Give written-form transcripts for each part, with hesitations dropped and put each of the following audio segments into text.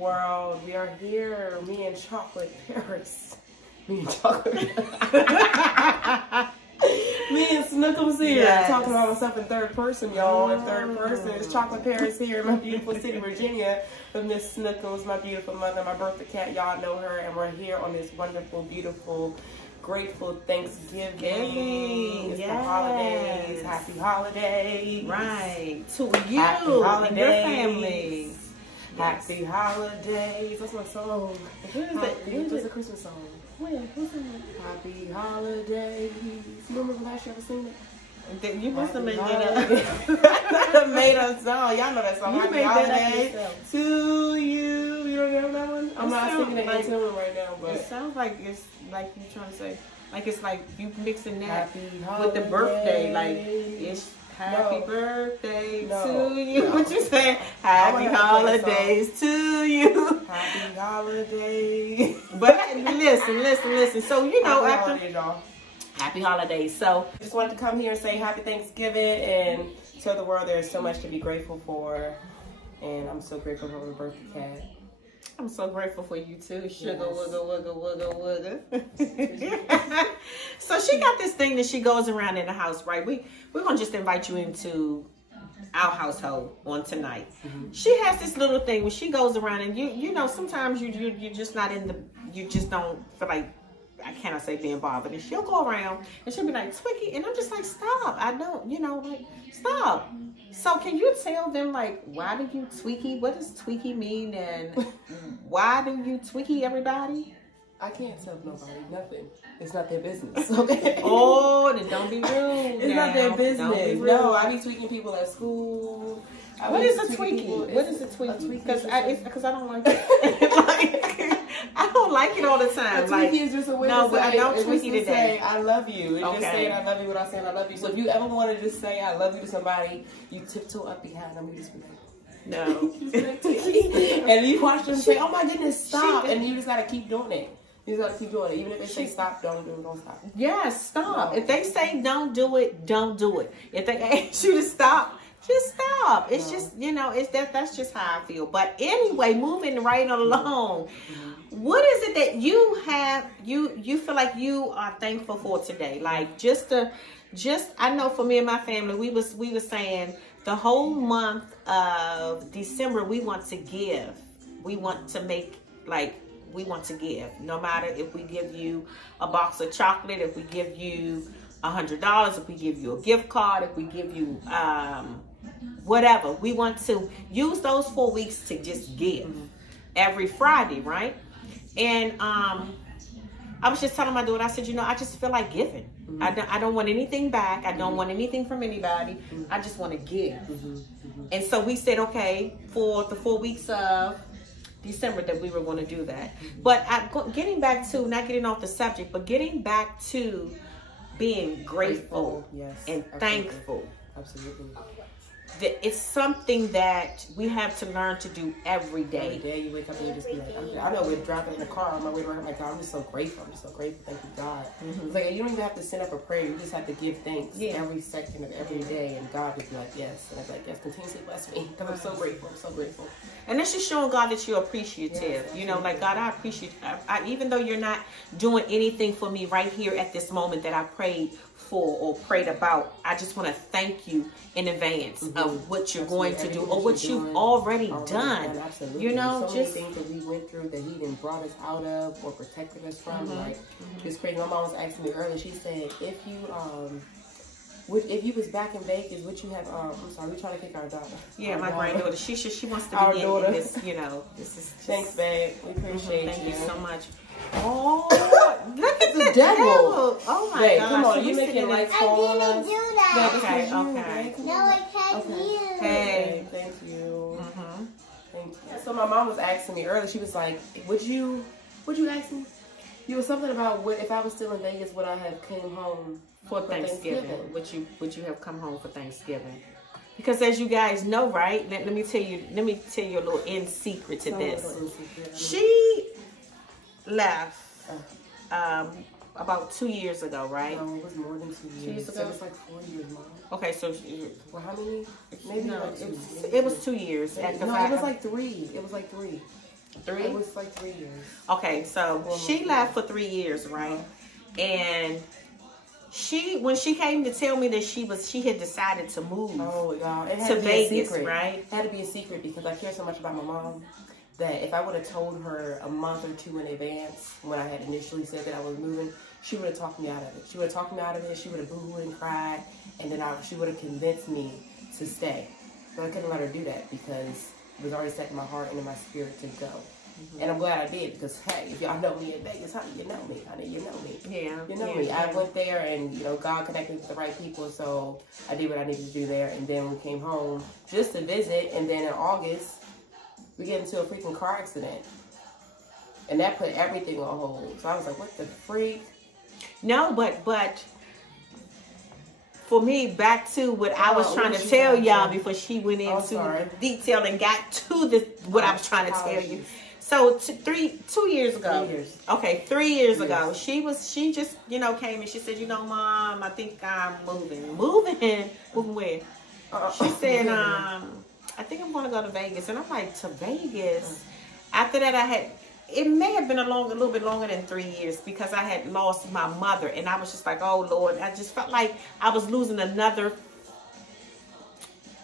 world. We are here, me and Chocolate Paris. Me and Chocolate. Me and Snukums here. Yes. Talking about myself in third person, y'all. In third person. It's Chocolate Paris here in my beautiful city, Virginia, with Miss Snukums, my beautiful mother, my birthday cat. Y'all know her, and we're here on this wonderful, beautiful, grateful Thanksgiving. It's the holidays. Happy holidays. Right. To you Happy holidays. and your family. Happy holidays. That's my song. Who's a Christmas song? Who's in it? Happy holidays. Remember last year I was singing it? You must have made that I made a song. Y'all know that song. You Happy made that up holidays yourself. to you. You don't know that one? I'm not singing it in tune right now, but it sounds like it's like you trying to say, like it's like you mixing that Happy with the birthday, like it's happy birthday to you. What you saying? Happy holidays to you. Happy holidays. But listen. So you know, Happy after holidays, y'all. happy holidays. So Just wanted to come here and say happy Thanksgiving and tell the world there's so much to be grateful for. And I'm so grateful for the birthday cat. I'm so grateful for you too. Sugar, wugga, wugga. So she got this thing that she goes around in the house, right? We're gonna just invite you into our household on tonight. She has this little thing when she goes around, and you know, sometimes you're just not in the, you just don't feel like, I cannot say being bothered, and she'll go around and she'll be like, Twiggy, and I'm just like, stop, I don't, you know, like, stop. So can you tell them, like, why do you tweaky? What does tweaky mean, and why do you tweaky everybody? I can't tell nobody nothing. It's not their business. Okay. Oh, then don't be rude. It's not their Don't be business. rude. No, I be tweaking people at school. What is a tweaky? What is a tweaky? Because I don't like it. Like, I don't like it all the time. A tweaky is just a way to say, I don't tweaky today. Say, I love you. It's just Okay. saying I love you without saying I love you. So if you ever want to just say I love you to somebody, you tiptoe up behind them. You just be like, No. and you watch them say, oh my goodness, stop. And you just got to keep doing it. You just got to keep doing it. Even if they say stop, don't do it. Don't stop. Yes, stop. No. If they say don't do it, don't do it. If they ask you to stop, just stop. It's just, you know, it's that's just how I feel. But anyway, moving right along. What is it that you have, you feel like you are thankful for today? Like I know for me and my family, we was saying the whole month of December, we want to give. We want to make, like, we want to give. No matter if we give you a box of chocolate, if we give you $100, if we give you a gift card, if we give you whatever. We want to use those 4 weeks to just give every Friday, right? And I was just telling my daughter, I said, you know, I just feel like giving. I don't want anything back. I don't want anything from anybody. I just want to give. And so we said, okay, for the 4 weeks of December that we were going to do that. But getting back to, not getting off the subject, but getting back to being grateful and thankful. Absolutely. It's something that we have to learn to do every day. Every day you wake up and you just be like, I know we're driving in the car on my way to work. I'm like, God, I'm just so grateful. I'm just so grateful. Thank you, God. It's like, you don't even have to send up a prayer. You just have to give thanks every second of every day. And God would be like, yes. And I'm like, yes, continuously bless me. Because I'm so grateful. I'm so grateful. And that's just showing God that you're appreciative. You know, like, God, I appreciate, even though you're not doing anything for me right here at this moment that I prayed for or prayed about, I just want to thank you in advance of what you're going to do or what you've already done. Absolutely. You know, so just many things that we went through that He didn't brought us out of or protected us from. Like, it's crazy. My mom was asking me earlier. She said, if you was back in Vegas, would you have? I'm sorry, we're trying to kick our daughter. Yeah, my granddaughter. She wants to Our be daughter. in this. You know, this is. Thanks, babe. We appreciate Thank you so much. Oh, look at the the devil. Oh my babe, gosh. come on, So you making sitting lights I fall on didn't us. do that. Okay, Come on, okay. babe. Come No, on. I can't Okay. use. Hey. Thank you. Thank you. So my mom was asking me earlier. She was like, "Would you ask me? You was something about what if I was still in Vegas, would I have came home For Thanksgiving. Would you have come home for Thanksgiving? Because as you guys know, right? Let me tell you a little in secret to this. She left about 2 years ago, right? No, it was more than 2 years. 2 years So ago? it's like 4 years, Mom. Okay, so Well, how many? Maybe no, like 2 years. it was 2 years. No, it was like 3. It was like 3. 3? It was like 3 years. Okay, so she left for 3 years, right? And when she came to tell me that she had decided to move to Vegas, right? It had to be a secret because I care so much about my mom that if I would have told her a month or 2 in advance when I had initially said that I was moving, she would have talked me out of it. She would have talked me out of it. She would have boo-hooed and cried, and then she would have convinced me to stay. But I couldn't let her do that because it was already set in my heart and in my spirit to go. And I'm glad I did because, hey, if y'all know me in Vegas, honey, you know me. Honey, you know me. Yeah. You know me. I went there and, you know, God connected me with the right people, so I did what I needed to do there. And then we came home just to visit, and then in August, we get into a freaking car accident. And that put everything on hold. So I was like, what the freak? No, but for me, back to what I was trying to tell y'all before she went into detail and got to what I was trying to tell you. So 2 years ago. 3 years. Okay, 3 years ago. She just, you know, came and she said, you know, Mom, I think I'm moving. Moving where? She said, I think I'm going to go to Vegas. And I'm like, to Vegas? After that, it may have been a little bit longer than 3 years because I had lost my mother. And I was just like, oh, Lord. I just felt like I was losing another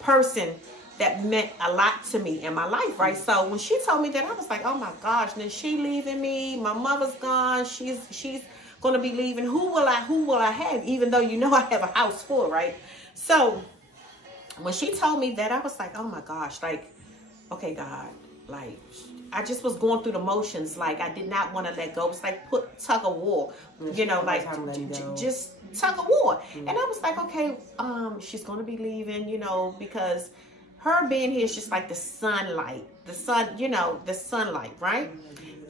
person that meant a lot to me in my life, right? So when she told me that, I was like, oh, my gosh. And then she leaving me. My mother's gone. She's going to be leaving. Who will I have? Even though, you know, I have a house full, right? So when she told me that, I was like, oh my gosh, like, okay, God, like, I just was going through the motions. Like, I did not want to let go. It's like tug of war, you know, like just tug of war. And I was like, okay, she's going to be leaving, you know, because her being here is just like the sunlight, you know, the sunlight, right?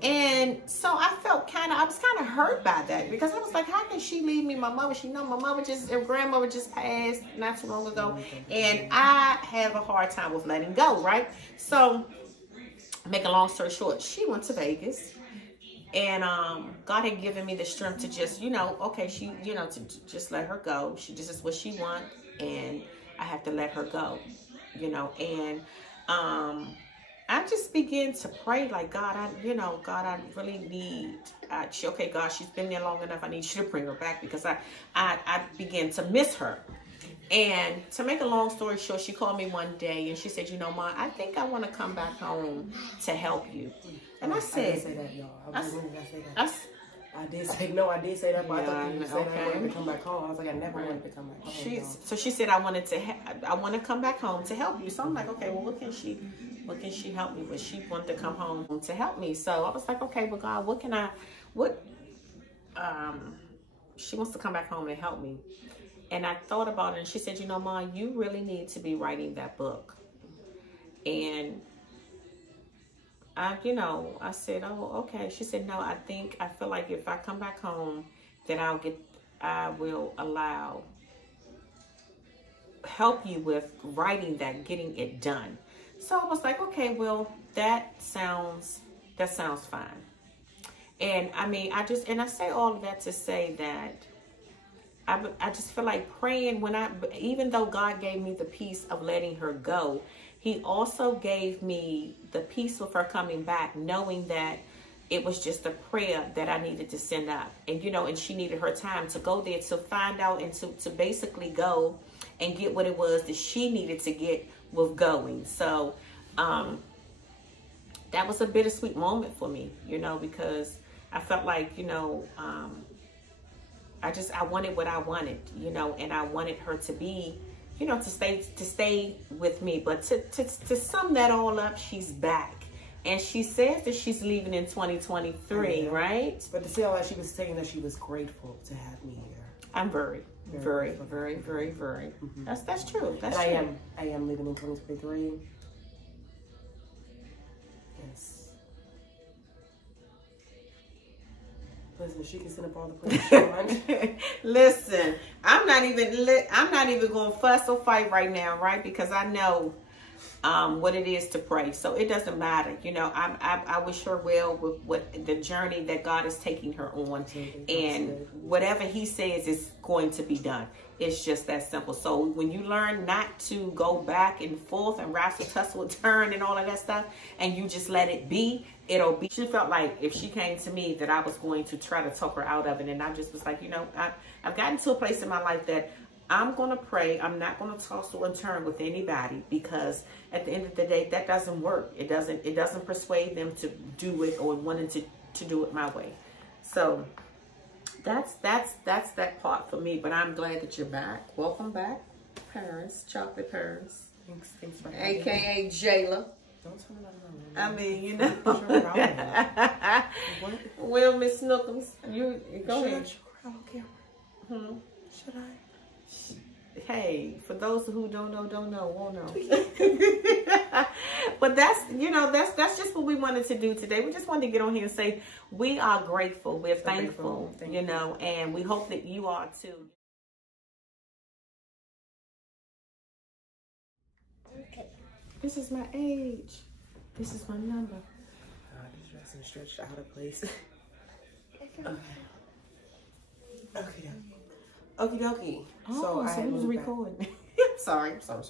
And so I was kind of hurt by that because I was like, how can she leave me? My mother, her grandmother just passed not too long ago. And I have a hard time with letting go, right? So, make a long story short, she went to Vegas. And God had given me the strength to just, you know, okay, to just let her go. This is what she wants. And I have to let her go, you know. And I just began to pray like, God, I really need, okay, God, she's been there long enough. I need you to bring her back because I began to miss her. And to make a long story short, she called me one day and she said, you know, Ma, I think I want to come back home to help you. And I said, I did say that, y'all. I did say that, but I thought you said I wanted to come back home. I was like, I never wanted to come back home. So she said, I want to come back home to help you. So I'm like, okay, well, what can she help me with? She wanted to come home to help me. So I was like, okay, but God, she wants to come back home and help me. And I thought about it and she said, you know, Ma, you really need to be writing that book. And I said, oh, okay. She said, no, I feel like if I come back home, then I will help you with writing that, getting it done. So I was like, okay, well, that sounds fine. And I mean, I say all of that to say that I just feel like praying even though God gave me the peace of letting her go, He also gave me the peace of her coming back, knowing that it was just a prayer that I needed to send up. And, you know, and she needed her time to go there to find out and to basically go and get what it was that she needed to get with going. So that was a bittersweet moment for me, you know, because I felt like, you know, I wanted what I wanted, you know, and I wanted her to be, you know, to stay with me. But to sum that all up, she's back. And she says that she's leaving in 2023, right? But to say all that, she was saying that she was grateful to have me here. I'm very. Mm-hmm. That's true. That's true. I am leaving in 2023. Yes. Listen, she can send up all the prayers. Listen, I'm not even going to fuss or fight right now, right? Because I know what it is to pray. So it doesn't matter. You know, I wish her well with what the journey that God is taking her on. And whatever he says is going to be done. It's just that simple. So when you learn not to go back and forth and wrestle, tussle, and turn and all of that stuff, and you just let it be, it'll be. She felt like if she came to me that I was going to try to talk her out of it. And I just was like, you know, I've gotten to a place in my life that I'm going to pray. I'm not going to tussle and turn with anybody, because at the end of the day, that doesn't work. It doesn't persuade them to do it or wanting to do it my way. So that's that part for me. But I'm glad that you're back. Welcome back, Paris, Chocolate Paris. Thanks for having me. AKA Jayla. Don't tell me about I mean, you know. Well, Miss Snukums, you go ahead. Should I cry on camera? Should I? Hey, for those who don't know, won't know. But that's, you know, that's just what we wanted to do today. We just wanted to get on here and say we are grateful, we're thankful, you know, and we hope that you are too. Okay. This is my age. This is my number. This dress is stretched out of place. Okay. Okie dokie. Oh, So I so had who's moved back. recording? Sorry. Sorry.